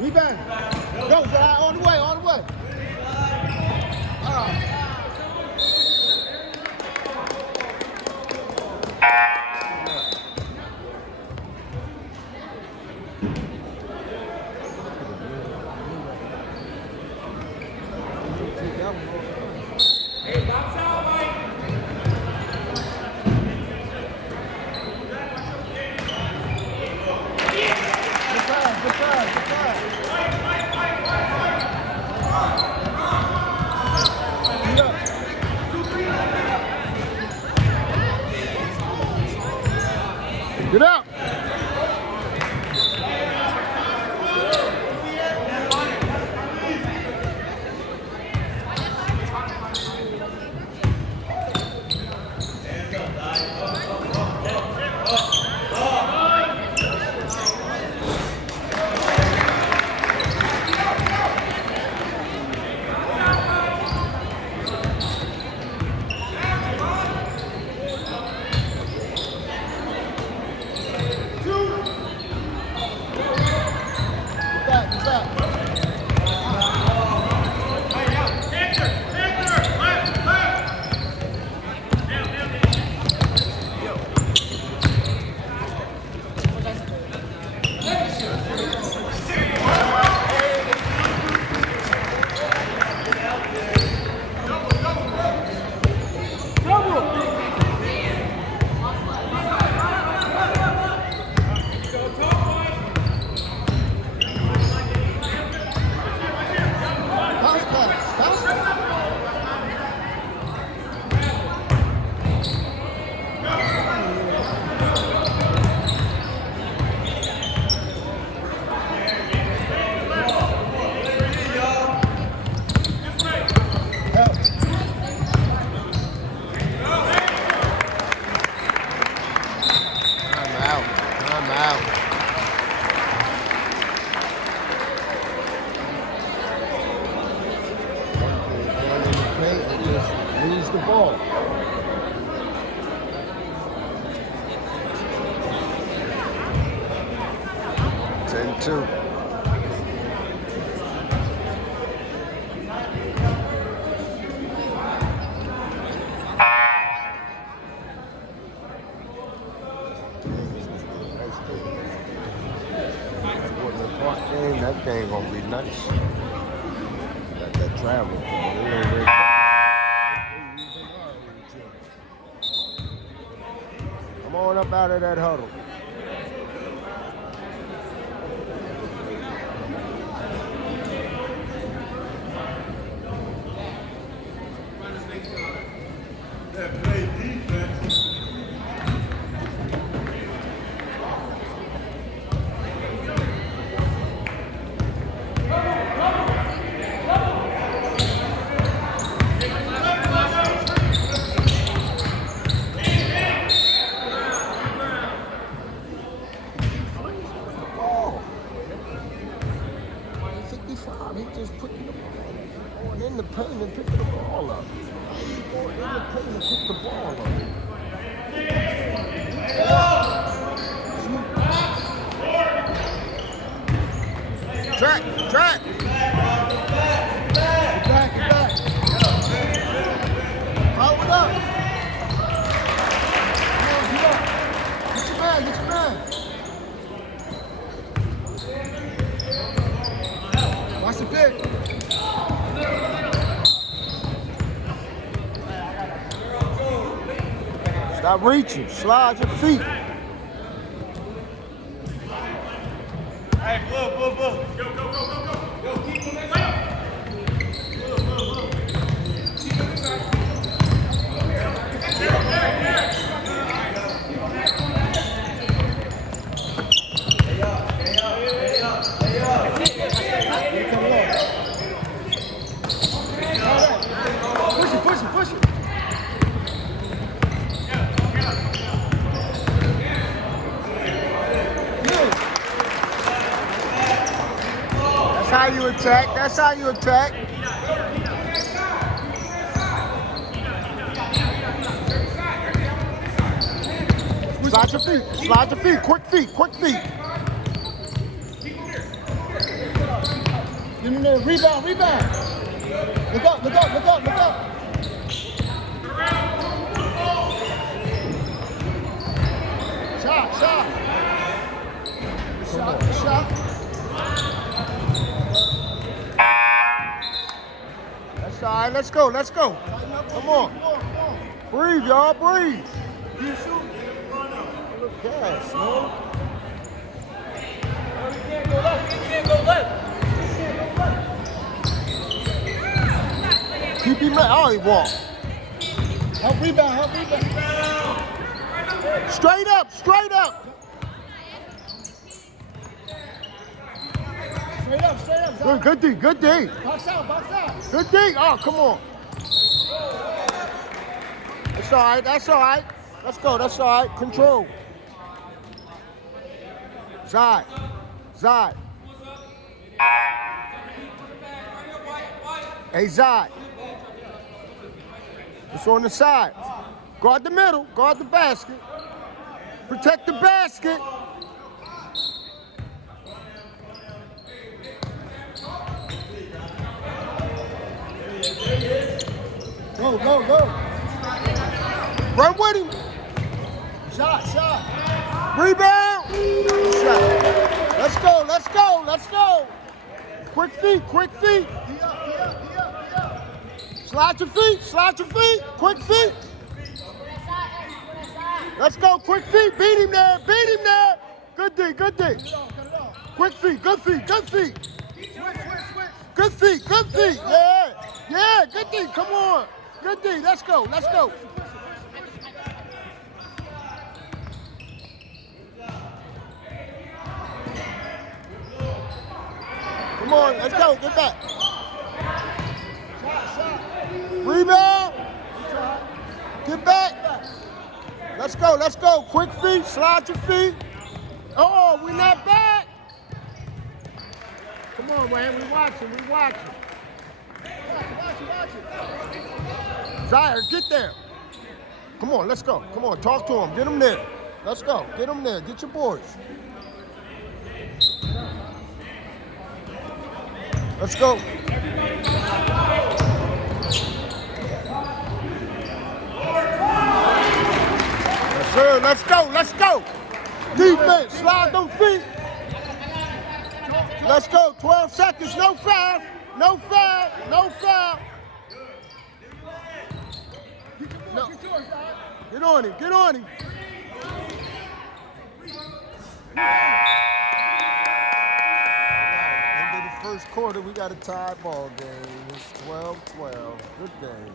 Rebound. Go, Zy'aire, on the way, on the way. Hey, box out, Mike. Good pass, good pass, good pass. Get up. too. That game gonna be nice. That travel. Come on up out of that huddle. That play defense. He just putting the ball in the paint and picking the ball up. Going in the paint and pick the ball up. Track. Get back. Power it up. Get up. Get your man. Watch the pick. Stop reaching. Slide your feet. Hey, blue. Go, keep moving. Push it. That's how you attack. Slide your feet. Quick feet. Get in there. Rebound. Look up. Shot. That's all right. Let's go. Come on. Breathe, y'all. Breathe. Look gas, man. Can't go left. Keep him out. Oh, he walked. Help rebound. Straight up. Straight up. Good D. Box out. Good D. Oh, come on. That's all right. Let's go. That's all right. Control. Zy. Hey, Zy. It's on the side. Guard the middle. Guard the basket. Protect the basket. Go. Run with him. Shot. Rebound. Let's go. Quick feet. He up. Slide your feet. Quick feet. Let's go. Quick feet. Beat him there. Good D. Cut it off. Quick feet. Good feet. Switch. Good feet. Yeah. Good D. Come on. Good D. Let's go. Come on. Let's go. Get back. Rebound. Get back. Let's go. Quick feet. Slide your feet. Oh, we're not back. Come on, man. We watching. Zy'aire, get there. Come on, let's go. Come on, talk to him. Get him there. Let's go. Get him there. Get your boys. Let's go. Yes, sir. Let's go. Let's go. Defense. Slide them feet. Let's go. 12 seconds. No foul. No foul. No foul. No. Get on him. Get on him. End of the first quarter, we got a tie ball game. It's 12-12. Good game.